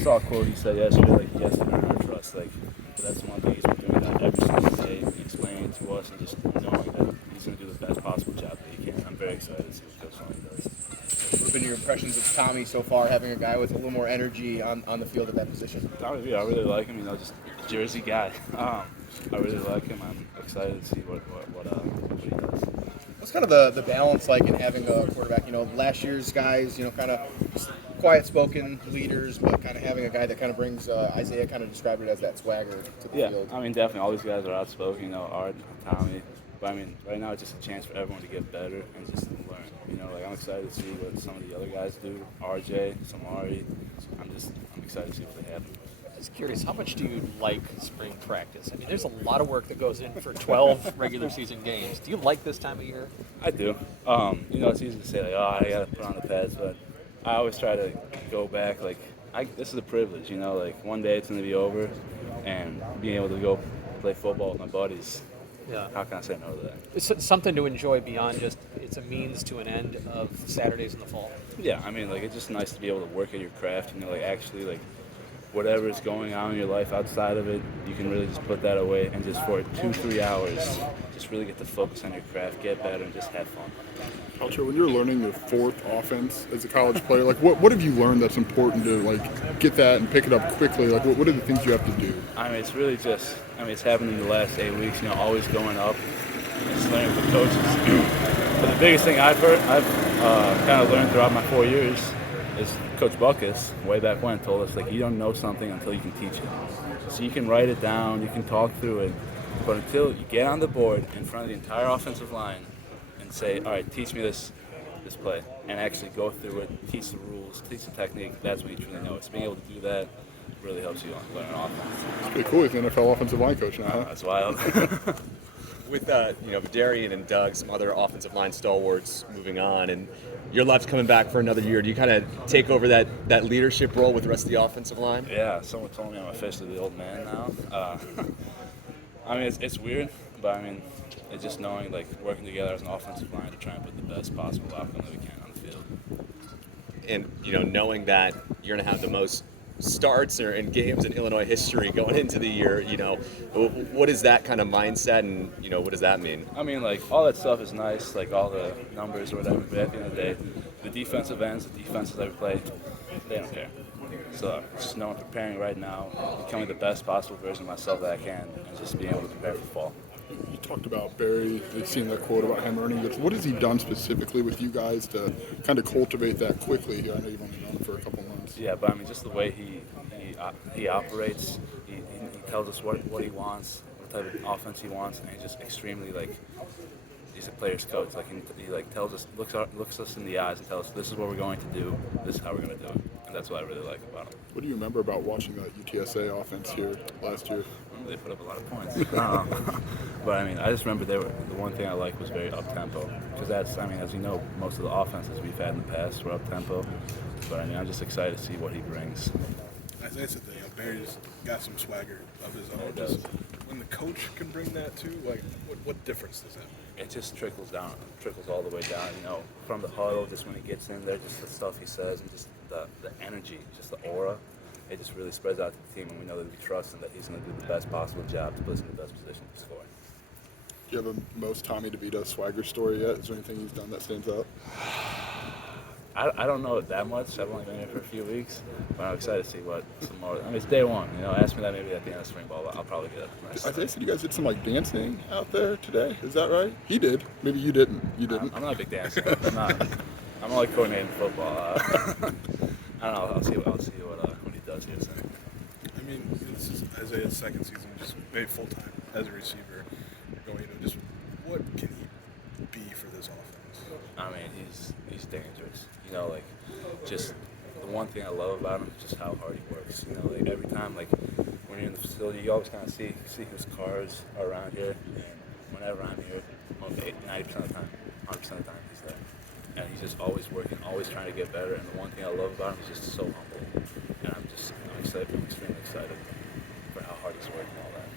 saw a quote he said yesterday, like, he has to earn our trust. Like, but that's one thing he's been doing that every single day, explaining it to us and just knowing that he's going to do the best possible job that he can. I'm very excited to see what Coach Tony does. What have been your impressions of Tommy so far, having a guy with a little more energy on the field at that position? Tommy, I really like him. You know, just a Jersey guy. I really like him. I'm excited to see what he does. What's kind of the balance like in having a quarterback? You know, last year's guys, you know, kind of quiet-spoken leaders, but kind of having a guy that kind of brings, Isaiah kind of described it as that swagger to the field. Yeah, I mean, definitely all these guys are outspoken, you know, Art, Tommy. But I mean, right now it's just a chance for everyone to get better and just learn. You know, like, I'm excited to see what some of the other guys do. RJ, Samari. I'm excited to see what they have. Just curious, how much do you like spring practice? I mean, there's a lot of work that goes in for 12 regular season games. Do you like this time of year? I do. You know, it's easy to say, like, oh, I got to put on the pads, but I always try to go back. Like, this is a privilege, you know, like, one day it's going to be over, and being able to go play football with my buddies. Yeah. How can I say no to that? It's something to enjoy beyond just it's a means to an end of Saturdays in the fall. Yeah, I mean, like, it's just nice to be able to work at your craft, you know, like, actually, like, whatever is going on in your life outside of it, you can really just put that away and just for 2-3 hours, just really get to focus on your craft, get better, and just have fun. Palczewski, when you're learning your fourth offense as a college player, like what have you learned that's important to like get that and pick it up quickly? Like what are the things you have to do? I mean, it's really just, it's happened in the last 8 weeks, you know, always going up, just learning from coaches. But the biggest thing I've kind of learned throughout my 4 years is Coach Buckus, way back when, told us, like, you don't know something until you can teach it. So you can write it down, you can talk through it, but until you get on the board in front of the entire offensive line and say, all right, teach me this play, and actually go through it, teach the rules, teach the technique, that's when you truly know it. So being able to do that really helps you learn an offense. It's pretty cool. He's an NFL offensive line coach now, huh? That's wild. With Darian and Doug, some other offensive line stalwarts moving on, and your left's coming back for another year. Do you kind of take over that leadership role with the rest of the offensive line? Yeah, someone told me I'm officially the old man now. I mean, it's weird, but I mean, it's just knowing, like, working together as an offensive line to try and put the best possible outcome that we can on the field. And, you know, knowing that you're going to have the most starts in games in Illinois history going into the year, you know, what is that kind of mindset, and, you know, what does that mean? I mean, like, all that stuff is nice, like all the numbers or whatever, but at the end of the day, the defensive ends, the defenses that we play, they don't care. So just knowing, preparing right now, becoming the best possible version of myself that I can, and just being able to prepare for fall. You talked about Barry, you've seen that quote about him earning this. What has he done specifically with you guys to kind of cultivate that quickly? I know you've only known him for a couple months. Yeah, but I mean, just the way he operates, he tells us what he wants, what type of offense he wants, and he's just extremely, like, he's a player's coach. Like, he like tells us, looks us in the eyes and tells us, this is what we're going to do, this is how we're going to do it, and that's what I really like about him. What do you remember about watching that UTSA offense here last year? They put up a lot of points. But I mean, I just remember the one thing I liked was very up-tempo. Because that's, I mean, as you know, most of the offenses we've had in the past were up-tempo. But I mean, I'm just excited to see what he brings. Isaiah said that, you know, Barry's got some swagger of his own. It does. When the coach can bring that too, like, what difference does that make? It just trickles all the way down, you know, from the huddle, just when he gets in there, just the stuff he says, and just the energy, just the aura. It just really spreads out to the team, and we know that we trust him, that he's going to do the best possible job to put us in the best position to score. Do you have a most Tommy DeVito swagger story yet? Is there anything he's done that stands out? I don't know it that much. I've only been here for a few weeks, but I'm excited to see what some more. I mean, it's day one. You know, ask me that maybe at the end of spring ball. I'll probably get a nice. Isaiah said you guys did some like dancing out there today. Is that right? He did. Maybe you didn't. You didn't. I'm not a big dancer. I'm only coordinating football. I don't know. I'll see what he does here soon. I mean, this is Isaiah's second season, just made full time as a receiver. Going, you know, just what can he be for this offense? I mean, he's dangerous. You know, like, just the one thing I love about him is just how hard he works. You know, like, every time, like, when you're in the facility, you always kind of see whose cars are around here. And whenever I'm here, 90% of the time, 100% of the time, he's there. And he's just always working, always trying to get better. And the one thing I love about him is just so humble. And I'm excited. I'm extremely excited for how hard he's working and all that.